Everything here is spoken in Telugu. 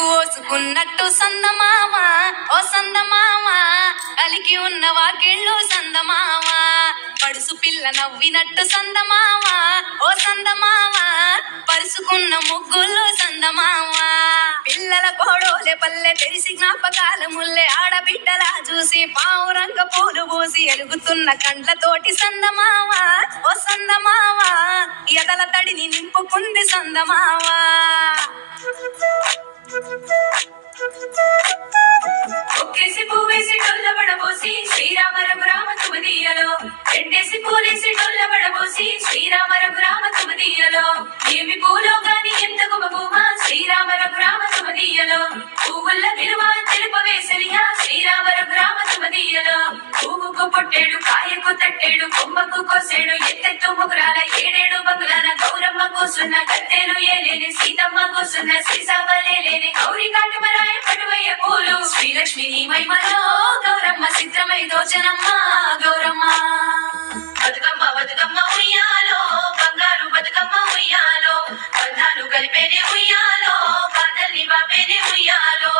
చెక్కు ఓసుకున్నట్టు సందమామ ఓ సందమామ కలికి ఉన్న వాకిళ్ళు సందమామ పడుసు పిల్ల నవ్వినట్టు సందమామ ఓ సందమామ పరుసుకున్న ముగ్గుల్లో సందమామ పిల్లల కోడోలే పల్లె తెరిసి జ్ఞాపకాల ముల్లె ఆడబిడ్డలా చూసి పావురంగ పూలు పూసి ఎలుగుతున్న కండ్లతోటి సందమామ ఓ సందమామ ఎదల తడిని నింపుకుంది సందమామ ఒక్కేసి పువ్వేసి డొల్లబడబోసి శ్రీరామ రఘురామ తుమదీయలో రెండేసి పూలేసి డొల్లబడబోసి శ్రీరామ రఘురామ తుమదీయలో ఏమి పూలో గాని ఎంత గుమగుమ శ్రీరామ రఘురామ తుమదీయలో పువ్వుల్ల విలువ తెలుపవేసలియా శ్రీరామ రఘురామ తుమదీయలో పువ్వుకు పొట్టేడు కాయకు తట్టేడు కొమ్మకు కోసేడు ఎత్తెత్తు ముగురాల ఏడేడు బంగులాల గౌరమ్మ కూసున్న గత్తెలు ఏలేని సీతమ్మ కూసున్న శ్రీసాబలేని గౌరి కాటుమరాయ పటువయ్య పూలు శ్రీలక్ష్మి మహిమలో గౌరమ్మ చిత్రమై దోచనమ్మ గౌరమ్మ బతుకమ్మ బతుకమ్మ ఉయ్యాలో బంగారు బతుకమ్మ ఉయ్యాలో బంధాలు కలిపేనే ఉయ్యాలో బాధల్ని బాపేనే ఉయ్యాలో